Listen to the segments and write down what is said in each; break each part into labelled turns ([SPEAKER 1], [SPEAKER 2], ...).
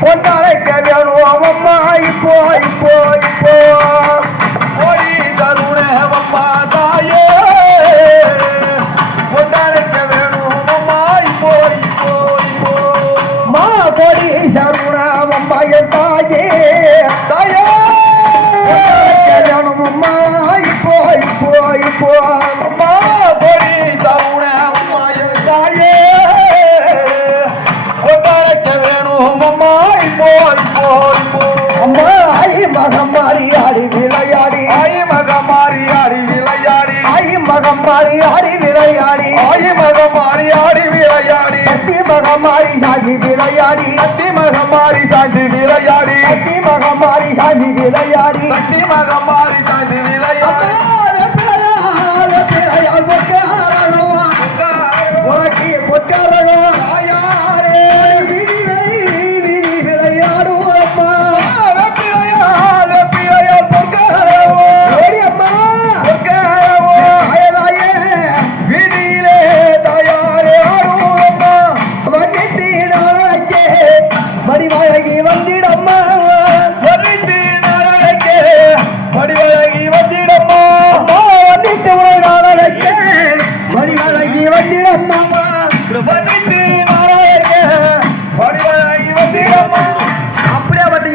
[SPEAKER 1] பொன்னாளைக்க வேணும் அம்மா இப்போ இப்போ. மகம் மாறி ஆடி விளையாடி.
[SPEAKER 2] ஆயி மகமாரி ஆடி விளையாடி.
[SPEAKER 1] சக்தி மகம் மாறி சாமி விளையாடி.
[SPEAKER 2] சக்தி மகமாரி சாந்தி விளையாடி.
[SPEAKER 1] சக்தி மகம் மாறி சாமி விளையாடி.
[SPEAKER 2] சக்தி மகமாரி சாந்தி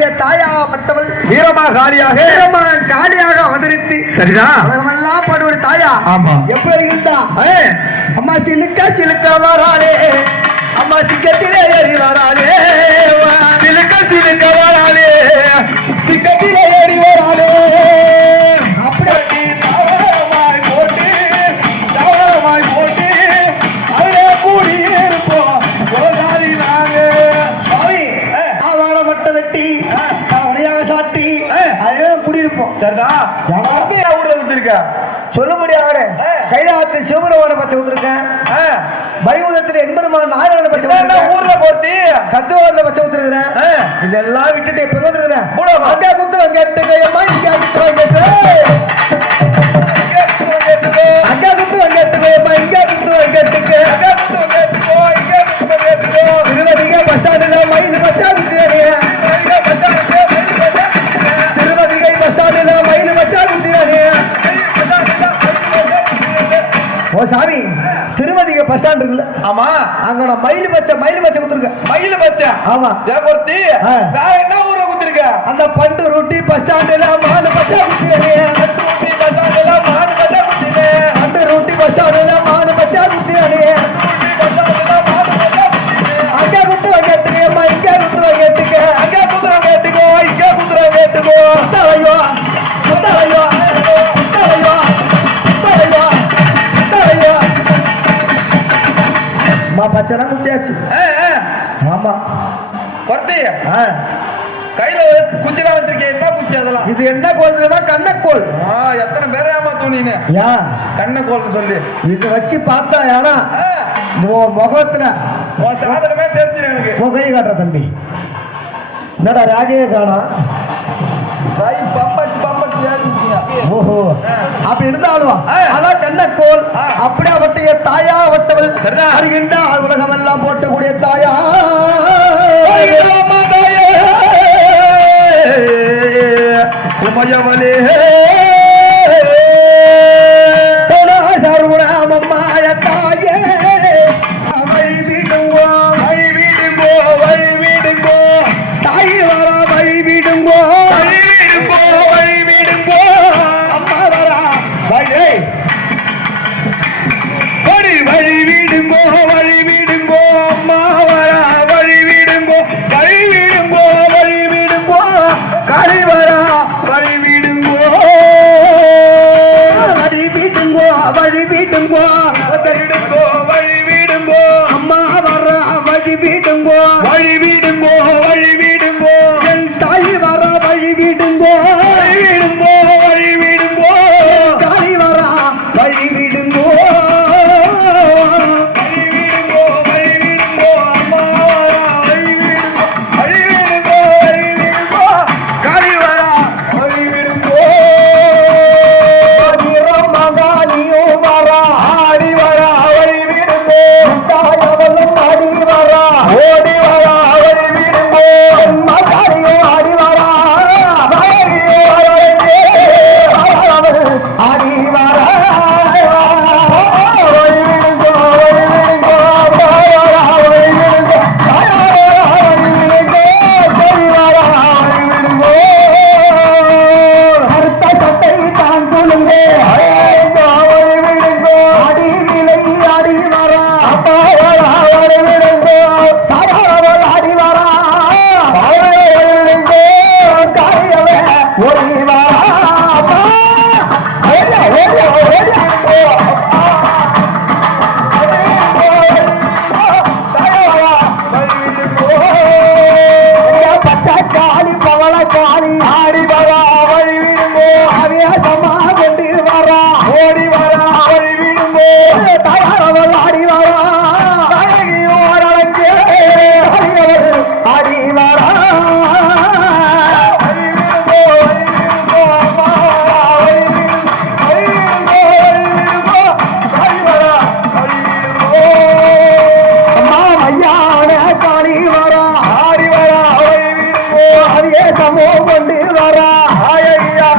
[SPEAKER 1] அப்படியாப்பட்ட தாயாப்பட்டவள்
[SPEAKER 2] வீரமா காலியாக
[SPEAKER 1] வீரமா காலியாக அவதரித்து
[SPEAKER 2] சரிதான்
[SPEAKER 1] உலகமெல்லாம் பாடுவது தாயா.
[SPEAKER 2] ஆமா.
[SPEAKER 1] எப்படி இருந்தா? அம்மா சிலுக்க சிலுக்க வராளே. அம்மா சிக்கத்திலே ஏறி வராளே.
[SPEAKER 2] சிலுக்க சிலுக்க வராளே. யாருக்கு ஊர்ல வந்திருக்க?
[SPEAKER 1] சொல்ல முடியாத கைலாத்து சிவபெருமான பச்சை ஊத்துருக்கேன் பைபூதத்துல எண்பெருமான நாராயண பச்சை
[SPEAKER 2] ஊர்ல போட்டி
[SPEAKER 1] சத்துவாதில பச்சை ஊத்துருக்கிறேன் இதெல்லாம் விட்டுட்டு இப்ப வந்துருக்கிறேன். அங்க குத்து அங்க எடுத்துக்கையம்மா இங்க குத்து அங்க அங்க குத்து அங்க
[SPEAKER 2] ஆமா.
[SPEAKER 1] அங்க நான் மயில் பச்சை மயில் பச்சை குத்துருக்கேன்.
[SPEAKER 2] மயில பச்சா.
[SPEAKER 1] ஆமா.
[SPEAKER 2] ஜெயபூர்த்தி. வேற என்ன ஊர்ல குத்திருக்க?
[SPEAKER 1] அந்த பண்டு ரொட்டி பஸ் ஸ்டாண்டுல மானு பச்சா குத்தியாடிய
[SPEAKER 2] ஊட்டி பஸ் ஸ்டாண்ட்ல மாடு பச்சா குத்தினே
[SPEAKER 1] பண்டு ரொட்டி பஸ் ஸ்டாண்டுல மானு பச்சா குத்தியாடிய ஆ,
[SPEAKER 2] கையில குச்சிலாம் வச்சிருக்கேன் என்ன குச்சி அதெல்லாம்?
[SPEAKER 1] இது என்ன கோல்னா கண்ணக்கோல்.
[SPEAKER 2] ஆ, எத்தனை பேர் ஏமாத்து நீனு?
[SPEAKER 1] ஏன்
[SPEAKER 2] கண்ணக்கோல்னு சொல்லி.
[SPEAKER 1] இதை வச்சு பார்த்தா உன் முகத்துல
[SPEAKER 2] உன் சாதனமே தெரிஞ்சிடும் எனக்கு.
[SPEAKER 1] கை காட்டுற தம்பி. என்னடா ராஜே காணா ஓஹோ அப்படி இருந்தாலும். அதான் கண்ணக்கோல்
[SPEAKER 2] ஆ.
[SPEAKER 1] அப்படியே அவட்டைய தாயா அவட்டவள். அறிகின்ற உலகம் எல்லாம் போட்டக்கூடிய தாயா
[SPEAKER 2] உமையவளே வழிவிட. அவியேசமோ வண்டி வரா எல்லா